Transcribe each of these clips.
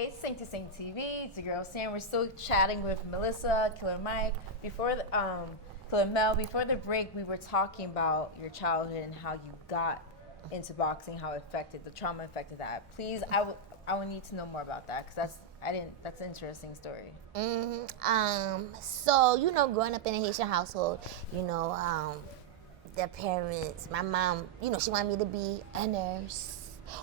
Hey, it's Saint to Saint TV. It's your girl Sam. We're still chatting with Melissa, Killer Mike. Before the Killer Mel. Before the break, we were talking about your childhood and how you got into boxing, how it affected the trauma affected that. Please, I would need to know more about that because that's an interesting story. So growing up in a Haitian household, the parents, my mom, she wanted me to be a nurse.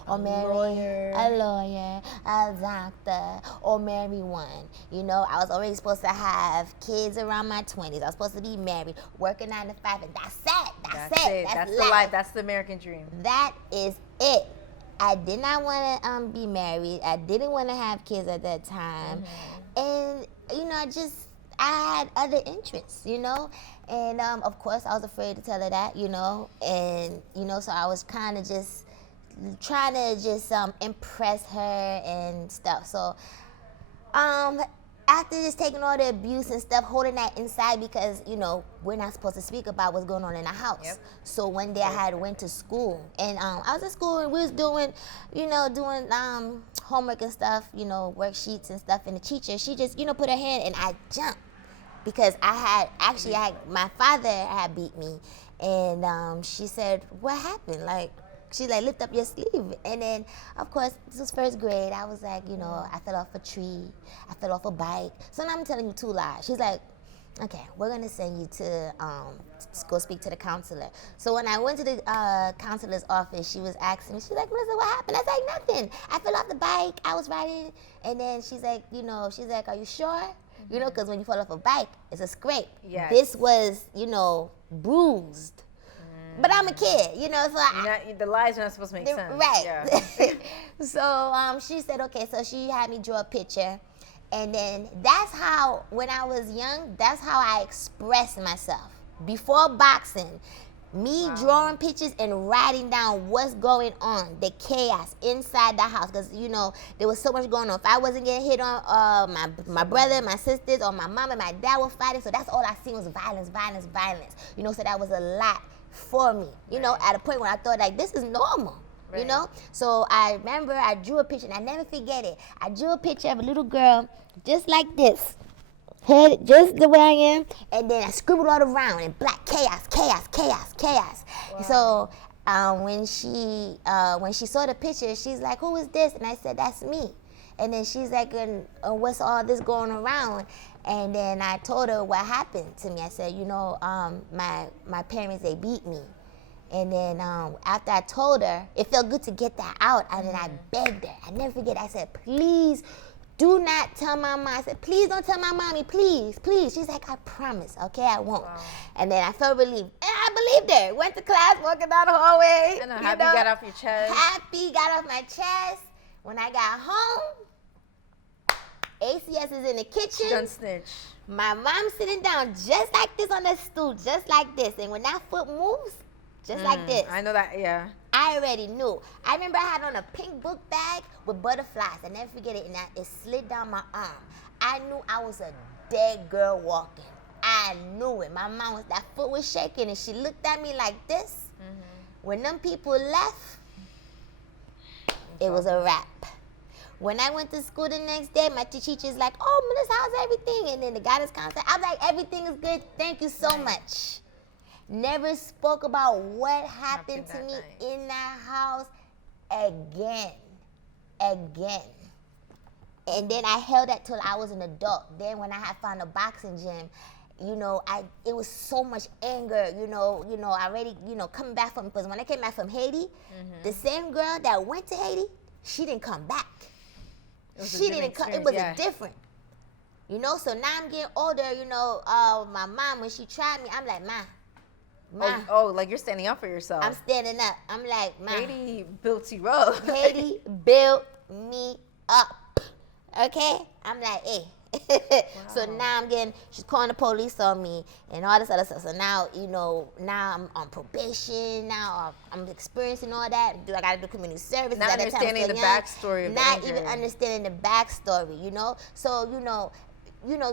Or marry a lawyer, a doctor, or marry one. I was already supposed to have kids around my 20s. I was supposed to be married, working 9 to 5, and that's it. That's it. That's the life. That's the American dream. That is it. I did not want to be married. I didn't want to have kids at that time. And, I had other interests, And, of course, I was afraid to tell her that, And, so I was kind of just trying to impress her and stuff. So after just taking all the abuse and stuff, holding that inside because we're not supposed to speak about what's going on in the house. Yep. So one day I went to school, and I was at school and we was doing homework and stuff, worksheets and stuff, and the teacher, she just put her hand, and I jumped because my father had beat me, and she said, "What happened?" She's like, "Lift up your sleeve." And then, of course, this was first grade. I was like, I fell off a tree. I fell off a bike. So now I'm telling you 2 lies. She's like, "Okay, we're going to send you to go speak to the counselor." So when I went to the counselor's office, she was asking me, she's like, "Melissa, what happened?" I was like, "Nothing. I fell off the bike. I was riding." And then she's like, "Are you sure?" Because when you fall off a bike, it's a scrape. Yes. This was, bruised. But I'm a kid, so the lies are not supposed to make sense. Right. Yeah. So she said, okay, so she had me draw a picture. And then that's how, when I was young, that's how I expressed myself. Before boxing, me drawing pictures and writing down what's going on, the chaos inside the house. Because, there was so much going on. If I wasn't getting hit on, my brother, my sisters, or my mom and my dad were fighting. So that's all I seen was violence, violence, violence. So that was a lot for me, at a point where I thought, this is normal, So I remember I drew a picture, and I never forget it. I drew a picture of a little girl just like this, head just the way I am, and then I scribbled all around in black, chaos, chaos, chaos, chaos. Wow. So when she saw the picture, she's like, "Who is this?" And I said, "That's me." And then she's like, "What's all this going around?" And then I told her what happened to me. I said, my parents, they beat me. And then after I told her, it felt good to get that out. And then I begged her. I never forget. I said, "Please do not tell my mom." I said, "Please don't tell my mommy, please, please." She's like, "I promise, okay, I won't." Wow. And then I felt relieved. And I believed her. Went to class, walking down the hallway. I know, happy got off your chest. Happy got off my chest. When I got home, ACS is in the kitchen. Done snitch. My mom's sitting down just like this on the stool, just like this. And when that foot moves, just like this. I know that, yeah. I already knew. I remember I had on a pink book bag with butterflies. I never forget it. And it slid down my arm. I knew I was a dead girl walking. I knew it. My mom that foot was shaking, and she looked at me like this. When them people left, it was a wrap. When I went to school the next day, my teacher's like, "Oh, Melissa, how's everything?" And then the guidance counselor, I'm like, "Everything is good. Thank you so much." Never spoke about what happened to me in that house again. And then I held that till I was an adult. Then when I had found a boxing gym, it was so much anger, already, coming back from, because when I came back from Haiti, the same girl that went to Haiti, she didn't come back. She didn't come. It was a different, So now I'm getting older. My mom, when she tried me, I'm like, "Ma." Oh, like you're standing up for yourself. I'm standing up. I'm like, "Ma." Haiti built you up. Haiti built me up. Okay, I'm like, "Hey." Wow. So now she's calling the police on me and all this other stuff. So now, now I'm on probation. Now I'm experiencing all that. I got to do community service. Not understanding the backstory of Not even understanding the backstory, So,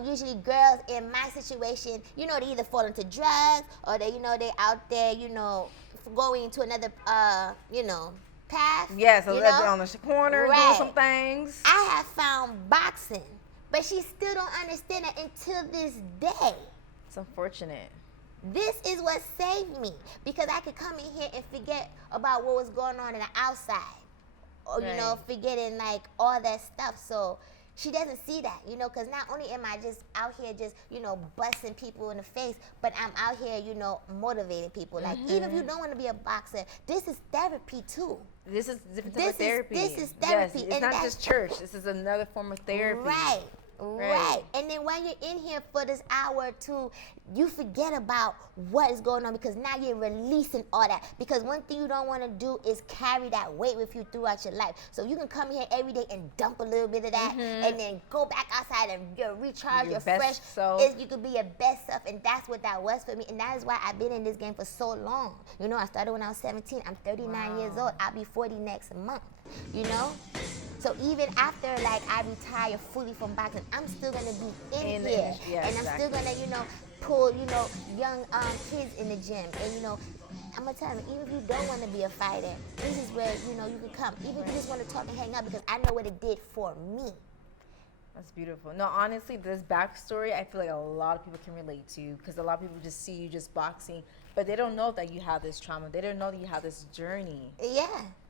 usually girls in my situation, they either fall into drugs or they out there, going into another, path. Yes, on the corner, doing some things. I have found boxing, but she still don't understand it until this day. It's unfortunate. This is what saved me, because I could come in here and forget about what was going on in the outside, or you know, forgetting like all that stuff. So she doesn't see that, you know, because not only am I just out here just, you know, busting people in the face, but I'm out here, you know, motivating people. Like, even if you don't want to be a boxer, this is therapy too. This is different type of therapy. This is therapy. Yes, it's not just church. This is another form of therapy. Right. And then when you're in here for this hour or two, you forget about what is going on, because now you're releasing all that. Because one thing you don't want to do is carry that weight with you throughout your life. So you can come here every day and dump a little bit of that, and then go back outside and recharge your fresh self. You could be your best self, and that's what that was for me. And that is why I've been in this game for so long. You know, I started when I was 17. I'm 39 years old. I'll be 40 next month, you know? So even after like I retire fully from boxing, I'm still gonna be in here, and I'm still gonna, you know, pull, you know, young kids in the gym, and you know, I'm gonna tell them, even if you don't want to be a fighter, this is where, you know, you can come. Even if you just want to talk and hang out, because I know what it did for me. That's beautiful. No, honestly, this backstory, I feel like a lot of people can relate to, because a lot of people just see you just boxing, but they don't know that you have this trauma. They don't know that you have this journey. Yeah.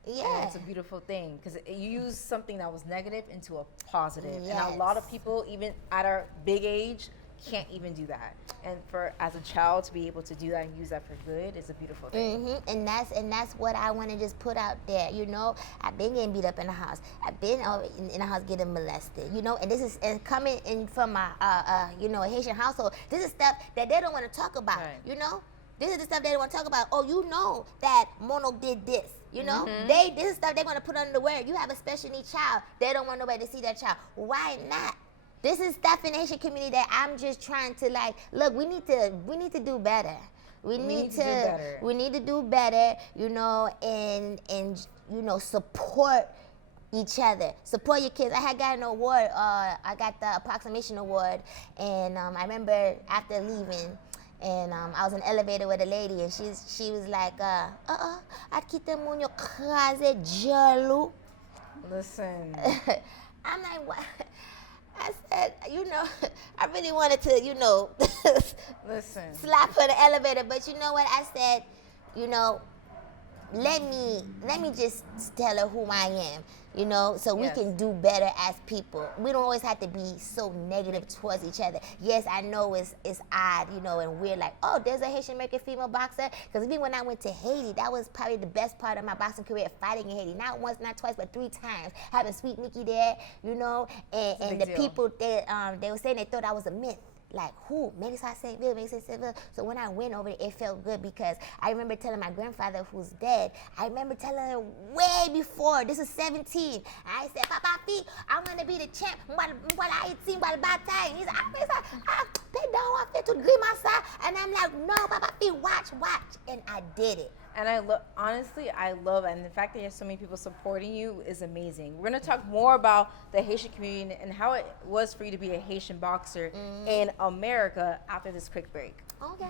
And it's a beautiful thing, because you use something that was negative into a positive. And a lot of people, even at our big age, can't even do that. And for as a child to be able to do that and use that for good is a beautiful thing. And that's what I want to just put out there. You know, I've been getting beat up in the house. I've been in the house getting molested. You know, and this is coming in from my you know, a Haitian household. This is stuff that they don't want to talk about. You know, this is the stuff they don't want to talk about. Oh, you know that Mono did this. You know, this is stuff they're going to put under the word. You have a special needs child. They don't want nobody to see that child. Why not? This is stuff in the Haitian community that I'm just trying to like, look, we need to do better. We need to do better, you know, and you know, support each other. Support your kids. I had got an award, I got the Approximation Award, and I remember after leaving, and I was in an elevator with a lady, and she was like, Akite munyo kaze jalo. Listen. I'm like, what? I said, you know, I really wanted to, you know, listen, slap her in the elevator, but you know what? I said, you know, let me just tell her who I am, you know, so we can do better as people. We don't always have to be so negative towards each other. Yes, I know it's odd, you know, and we're like, oh, there's a Haitian American female boxer. Because even when I went to Haiti, that was probably the best part of my boxing career, fighting in Haiti. Not once, not twice, but 3 times. Having Sweet Mickey there, you know, and the people, they were saying they thought I was a myth. Like, who? Melissa St. Ville. So when I went over there, it felt good, because I remember telling my grandfather, who's dead, I remember telling him way before, this is 17, I said, Papa P, I'm going to be the champ. He's like, they don't want to agree my side. And I'm like, no, Papa P, watch. And I did it. And honestly, I love it. And the fact that you have so many people supporting you is amazing. We're going to talk more about the Haitian community and how it was for you to be a Haitian boxer in America after this quick break. Okay.